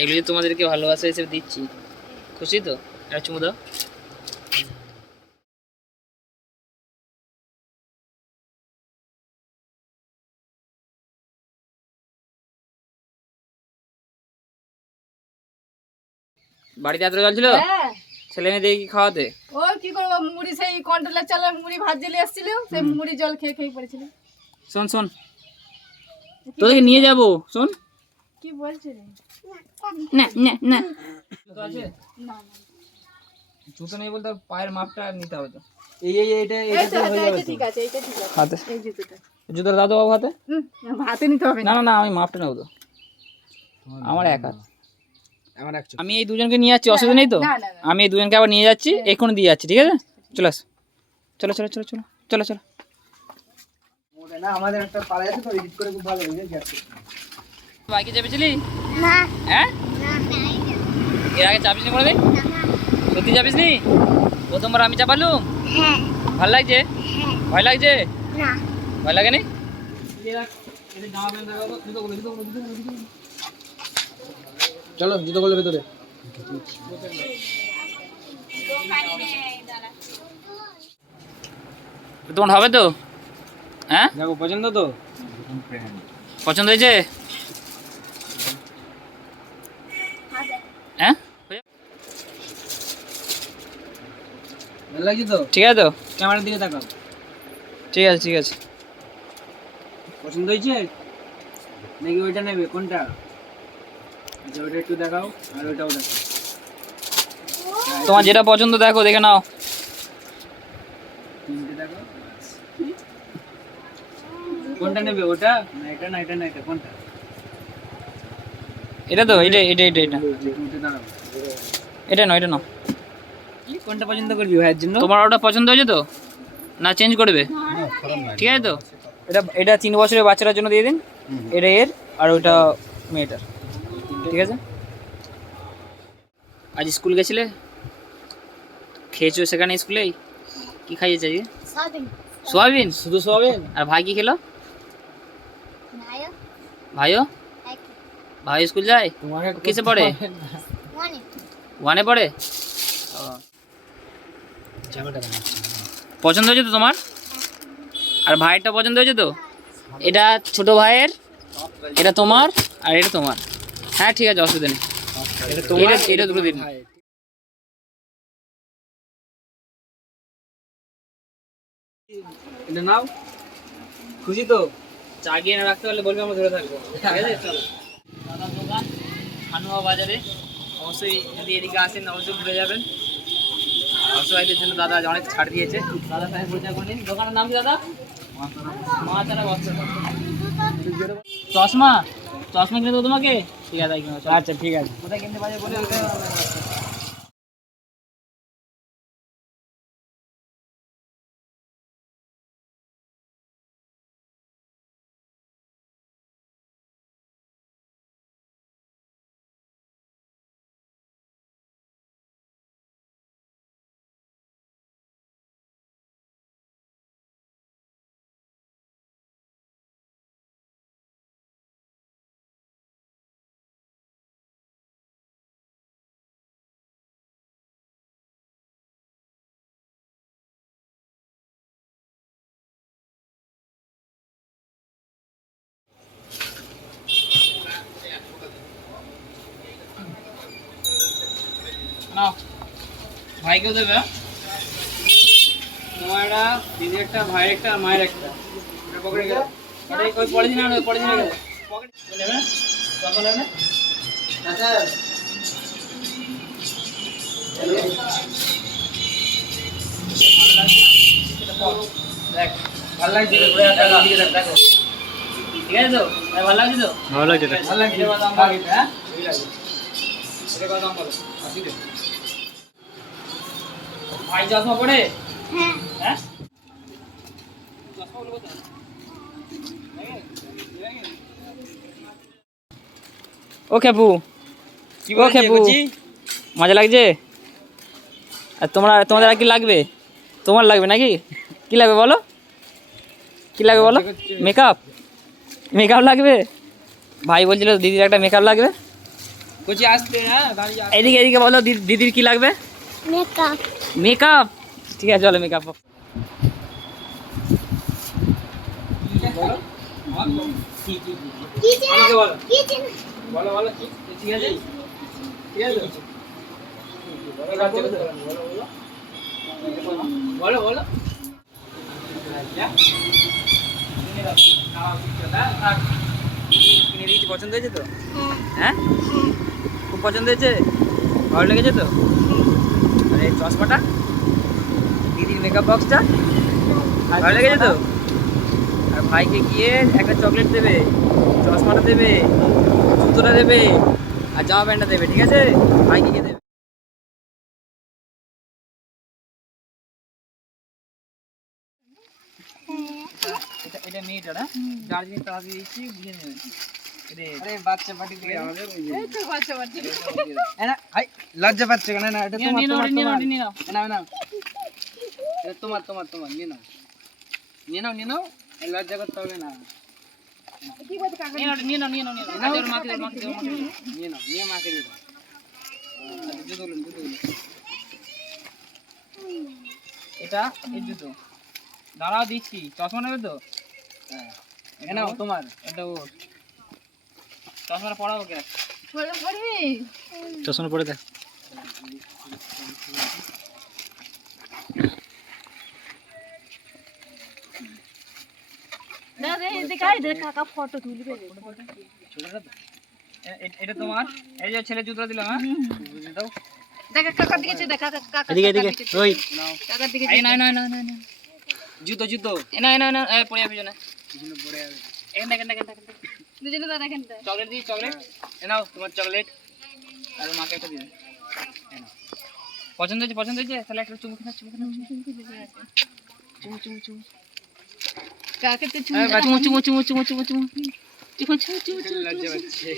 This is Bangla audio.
এগুলি তোমাদেরকে ভালোবাসা হিসেবে দিচ্ছি, খুশি তো? একটা চুমু দাও। বাড়িতে এত জল ছিল? হ্যাঁ। ছেলে মেয়ে দিয়ে কি খাওয়াতে? ও কি করবো, মুড়ি সেই কন্ট্রোলের চালের মুড়ি ভাত জ্বেলে আসছিল, সেই মুড়ি জল খেয়ে খেয়ে পড়েছিল। শোন শোন, তোদেরকে নিয়ে যাবো, শোন। কি বলছে রে? না না না, জুতো আছে? না জুতো নেই বলতে পায়ের মাপটা নিতে হবে তো। এইটা ঠিক আছে, এইটা ঠিক আছে। হাতে এই জুতোটা জুতোটা দাও তো বাবু হাতে। হাতে নিতে হবে না না। না না, আমি মাপটা নেবো তো, আমার এক হাত। আমি এই দুজনকে নিয়ে যাচ্ছি, অসুবিধা নেই তো? না, না, না। আমি এই দুজনকে আবার নিয়ে যাচ্ছি, এক্ষুনি দিয়ে যাচ্ছি, ঠিক আছে? চলে আস, চলো চলো চলো চলো চলো চলো। না আমাদের একটা পাড়া আছে তো, এডিট করে খুব ভালো হয়ে যাচ্ছে। বাইকে চেপেছিলি? না হ্যাঁ, না এর আগে চাপিস নি কোনোদিন? সত্যি চাপিস নি? প্রথমবার আমি চাপালুম। হ্যাঁ ভালো লাগছে? হ্যাঁ ভয় লাগছে? না ভয় লাগেনি? চলো জুতো গুলো ভেতরে। তোমার হবে তো? হ্যাঁ, দেখো পছন্দ তো? পছন্দ হয়েছে? হ্যাঁ, ভালো লাগছে তো? ঠিক আছে তো? ক্যামেরার দিকে তাকাও। ঠিক আছে ঠিক আছে। পছন্দ হয়েছে নাকি ওইটা নেবে, কোনটা? আচ্ছা ওইটা একটু দেখাও, আর ওইটাও দেখাও। তোমার যেটা পছন্দ দেখো, দেখে নাও। তিনটে দেখাও। কোনটা নেবে, ওটা না এটা না এটা না এটা, কোনটা? এটা তো, এটা এটা এটা এটা উঠে দাঁড়াও। এটা নয়, এটা নাও। কোনটা পছন্দ করবি ভাইয়ের জন্য? তোমার ওটা পছন্দ হয়েছে তো? না চেঞ্জ করবে? ঠিক আছে তো? এটা এটা 3 বছরের বাচ্চাটার জন্য দিয়ে দিন, এটা এর, আর ওইটা মেয়েটার, ঠিক আছে? আজ স্কুল গেছিলে? খেয়েছো সেখানে স্কুলেই? কি খাইয়েছে আজকে? সবিন সোয়াবিন? শুধু সোয়াবিন? আর ভাই কি খেলো? নায়ক ভাইও? এক ভাই স্কুল যায়? তোমাকে কিসে পড়ে? মনে 1-এ পড়ে? জামাটা বানাচ্ছি। পছন্দ হয়েছে তো তোমার? আর ভাইয়েরটা পছন্দ হয়েছে তো? এটা ছোট ভাইয়ের, এটা তোমার, আর এটা তোমার। হ্যাঁ ঠিক আছে, অসুবিধা নেই। এটা তোমার, এটা দুটো দিন। এটা নাও। খুশি তো? চা গিয়ে না রাখতে পারলে বলবে, আমরা ধরে থাকবো, ঠিক আছে? চলো। দাদার দোকান খানুয়া বাজারে, অবশ্যই যদি এদিকে আসেন অবশ্যই ঘুরে যাবেন। অসহায়দের জন্য দাদা অনেক ছাড় দিয়েছে। দাদা সাহেব পরিচয় করে নিন। দোকানের নাম কি দাদা? মা তারা বস্ত্র। চশমা, চশমা কিনে দেবো তোমাকে? ঠিক আছে, আচ্ছা ঠিক আছে। কোথায় কিনতে পারবে বলে দিতে হবে। নাও, ভাইকেও দেবে। হ্যাঁ? তোমার একটা, দিদির একটা, ভাইয়ের একটা, আর মায়ের একটা। এটা পকেটে গেল। এটা ওই পলিথিন আনো, পলিথিনে গেল। পকেট নেবে না? তখন নেবে না? আচ্ছা। দেখ, ভালো লাগছে তো? ঘুরে আসো, এদিকে দেখো। ঠিক আছে তো? ভালো লাগছে তো? ভালো লাগছে। ভালো লাগছে। এটার দাম বলো। হ্যাঁ? ঠিক আছে। এটা কত দাম বলো? 80 টাকা। ভাই চশমা পড়ে? হ্যাঁ হ্যাঁ? ও খেপু, কি ও বলছিস খেপু, বুঝি? মজা লাগছে? আর তোমাদের আর কি লাগবে? তোমার লাগবে নাকি? কি লাগবে বলো, কি লাগবে বলো? মেকআপ, মেকআপ লাগবে? ভাই বলছিল দিদির একটা মেকআপ লাগবে। কুচি আসতে, হ্যাঁ দাঁড়িয়ে আসতে। এদিকে এদিকে বলো দিদির কি লাগবে? Makeup makeup. ঠিক আছে চলো মেকআপ। বলো আমার বলো। কি আমাকে বলো বলো বলো কি ঠিক আছে ঠিক আছে বলো বলো কিনে দিয়েছি, পছন্দ হয়েছে তো? হ্যাঁ খুব পছন্দ হয়েছে, ভালো লেগেছে তো? আর এই চশমাটা, দিদির মেকআপ বক্সটা ভালো লেগেছে তো? আর ভাইকে গিয়ে একটা চকলেট দেবে, চশমাটা দেবে, জুতোটা দেবে আর জামা প্যান্টটা দেবে, ঠিক আছে? ভাইকে গিয়ে দেবে। এটা মেয়েটা, যার জিনিস তারা দিয়েছি, বুঝে নেবেন। আরে বাচ্চা পার্টি থেকে আমাদের এই তো বাচ্চা বাচ্চা লজ্জা পাচ্ছে কেন? না এটা তোমার তোমার তোমার নিয়ে নাও। না না এটা তোমার তোমার তোমার নিয়ে নাও নিয়ে নাও নিয়ে নাও, এই লজ্জা করতে হবে না। কি বলতে কাকা নিয়ে নাও মাকে দাও, নিয়ে নাও নিয়ে মাকে দিয়ে দাও। জুতো বলুন জুতো বলুন। এটা এই জুতো, দাঁড়াও দিচ্ছি। চশমা নেবে তো? হ্যাঁ এ নাও তোমার। এটা ও চশমাটা পড়াবো কে? পরে পড়বি চশমা পরে দেখ। না রে দেখাই দে কাকা ফটো তুলবে ছোটটা তো এটা তোমার, এই যে ছেলে জুতো দিলাম। হ্যাঁ বুঝে দাও। দেখ কাকার দিকে চেয়ে দেখ কাকা কাকা এদিকে এদিকে ওই নাও কাকার দিকে এই না না না না না জুতো জুতো না না না এই পড়ে যাবে না। পিছনে পড়ে যাবে। এখান থেকে দুজনে দাদা দেখেন চকলেট দিই, চকলেট এ নাও তোমার চকলেট, আর মাকে একটা দিন। পছন্দ হয়েছে পছন্দ হয়েছে, তাহলে একটা চুমু খেলা চুমু কাকে তো চুমু চুমু চুমু চুমু চুমু চুমু চুমু চুমু চুমু চুমু লজ্জা পাচ্ছে।